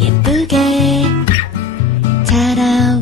예쁘게 자라